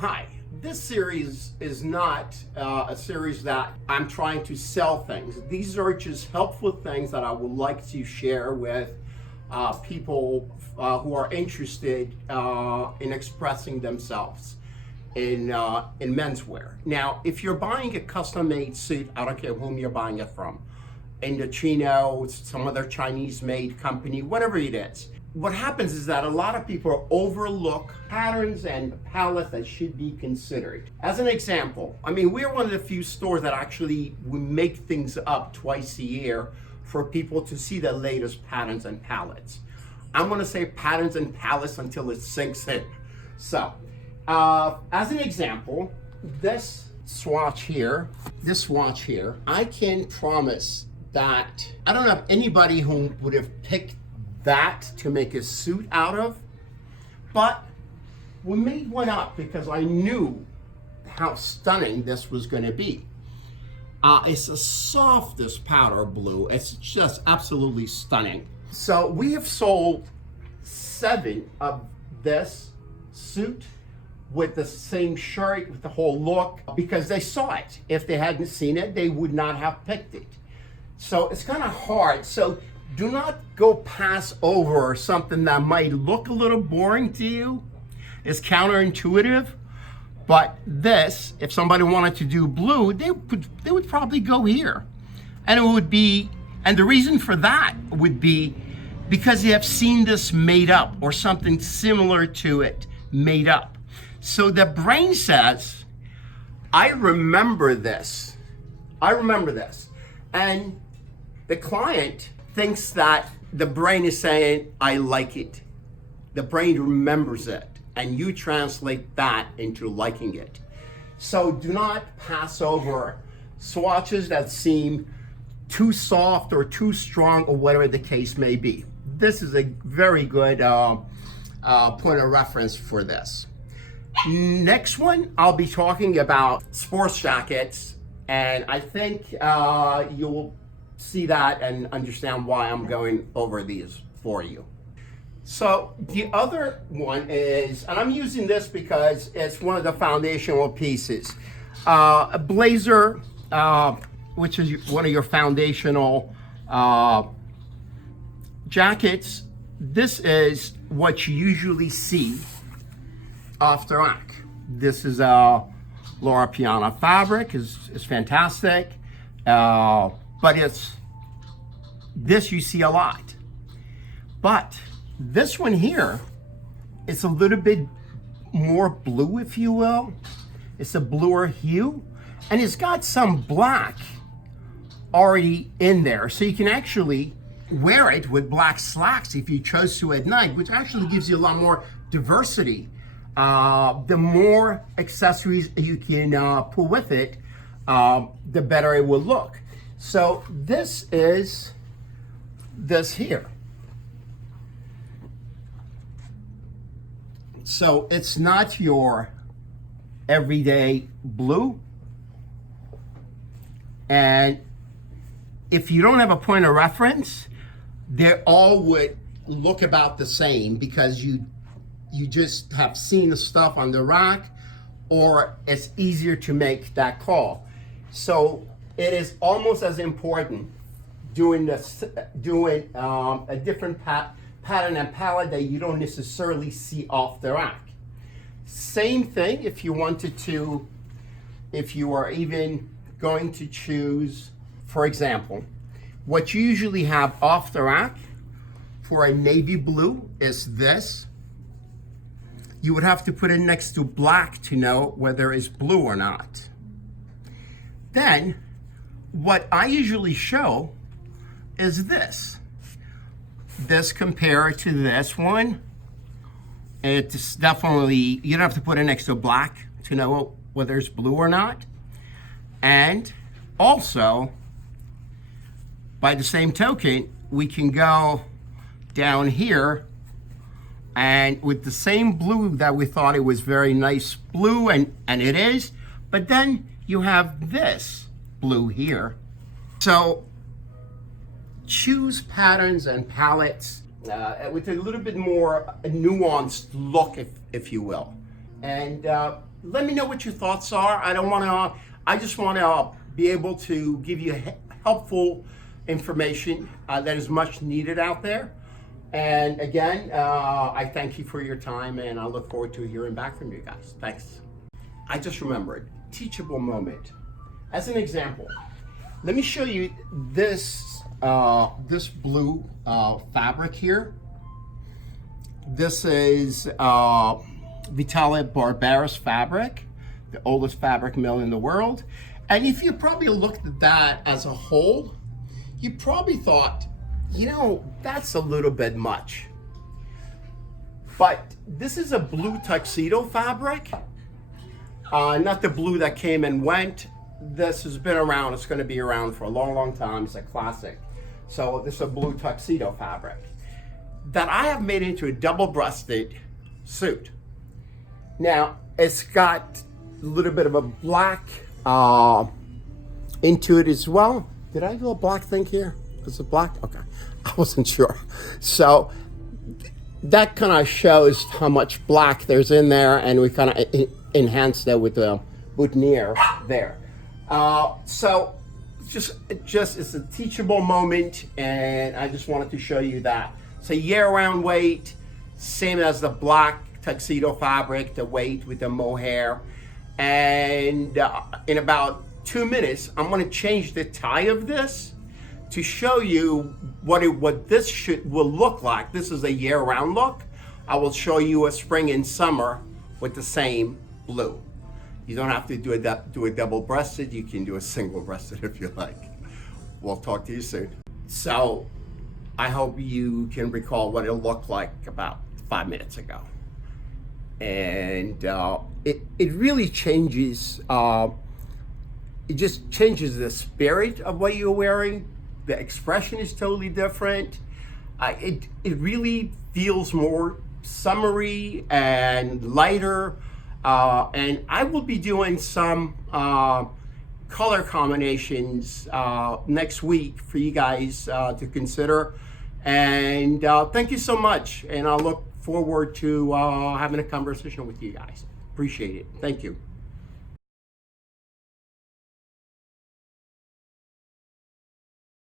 Hi, this series is not a series that I'm trying to sell things. These are just helpful things that I would like to share with people who are interested in expressing themselves in menswear. Now, if you're buying a custom-made suit, I don't care whom you're buying it from, Indochino, some other Chinese-made company, whatever it is. What happens is that a lot of people overlook patterns and palettes that should be considered. As an example, we're one of the few stores that actually we make things up twice a year for people to see the latest patterns and palettes. I'm gonna say patterns and palettes until it sinks in. So, as an example, this swatch here, I can promise that I don't have anybody who would have picked that to make a suit out of, but we made one up because I knew how stunning this was going to be. It's the softest powder blue. It's just absolutely stunning. So we have sold 7 of this suit with the same shirt, with the whole look, because they saw it. If they hadn't seen it, they would not have picked it. So it's kind of hard. So do not go pass over something that might look a little boring to you. It's counterintuitive, but this, if somebody wanted to do blue, they would probably go here. And it would be, and the reason for that would be because they have seen this made up or something similar to it made up. So the brain says, I remember this. And the client thinks that the brain is saying, I like it. The brain remembers it, and you translate that into liking it. So do not pass over swatches that seem too soft or too strong or whatever the case may be. This is a very good point of reference for this. Next one, I'll be talking about sports jackets, and I think you'll see that and understand why I'm going over these for you. So the other one is, and I'm using this because it's one of the foundational pieces, a blazer, which is one of your foundational jackets. This is what you usually see off the rack. This is Laura Piana fabric, is fantastic. But it's this you see a lot. But this one here, it's a little bit more blue, if you will. It's a bluer hue, and it's got some black already in there. So you can actually wear it with black slacks if you chose to at night, which actually gives you a lot more diversity. The more accessories you can put with it, the better it will look. So this is this here. So it's not your everyday blue. And if you don't have a point of reference, they all would look about the same because you just have seen the stuff on the rack, or it's easier to make that call. So it is almost as important doing a different pattern and palette that you don't necessarily see off the rack. Same thing if you wanted to, if you are even going to choose, for example, what you usually have off the rack for a navy blue is this. You would have to put it next to black to know whether it's blue or not. Then, what I usually show is this. This compared to this one. It's definitely, you don't have to put it next to black to know whether it's blue or not. And also, by the same token, we can go down here and with the same blue that we thought it was very nice blue, and it is, but then you have this blue here. So choose patterns and palettes with a little bit more nuanced look, if you will. And let me know what your thoughts are. I just want to be able to give you helpful information that is much needed out there. And again, I thank you for your time, and I look forward to hearing back from you guys. Thanks. I just remembered, teachable moment. As an example, let me show you this blue fabric here. This is Vitale Barbaros fabric, the oldest fabric mill in the world. And if you probably looked at that as a whole, you probably thought, you know, that's a little bit much. But this is a blue tuxedo fabric, not the blue that came and went. This has been around, it's going to be around for a long, long time. It's a classic. So this is a blue tuxedo fabric that I have made into a double-breasted suit. Now, it's got a little bit of a black into it as well. Did I do a black thing here? Is it black? Okay, I wasn't sure. So that kind of shows how much black there's in there, and we kind of enhanced that with the boutonniere there. So just it's a teachable moment, and I just wanted to show you that. It's a year-round weight, same as the black tuxedo fabric, the weight with the mohair. And in about 2 minutes, I'm going to change the tie of this to show you what this will look like. This is a year-round look. I will show you a spring and summer with the same blue. You don't have to do a double-breasted. You can do a single-breasted if you like. We'll talk to you soon. So I hope you can recall what it looked like about 5 minutes ago. And it really changes, it just changes the spirit of what you're wearing. The expression is totally different. It really feels more summery and lighter. And I will be doing some color combinations next week for you guys to consider. And thank you so much. And I'll look forward to having a conversation with you guys. Appreciate it. Thank you.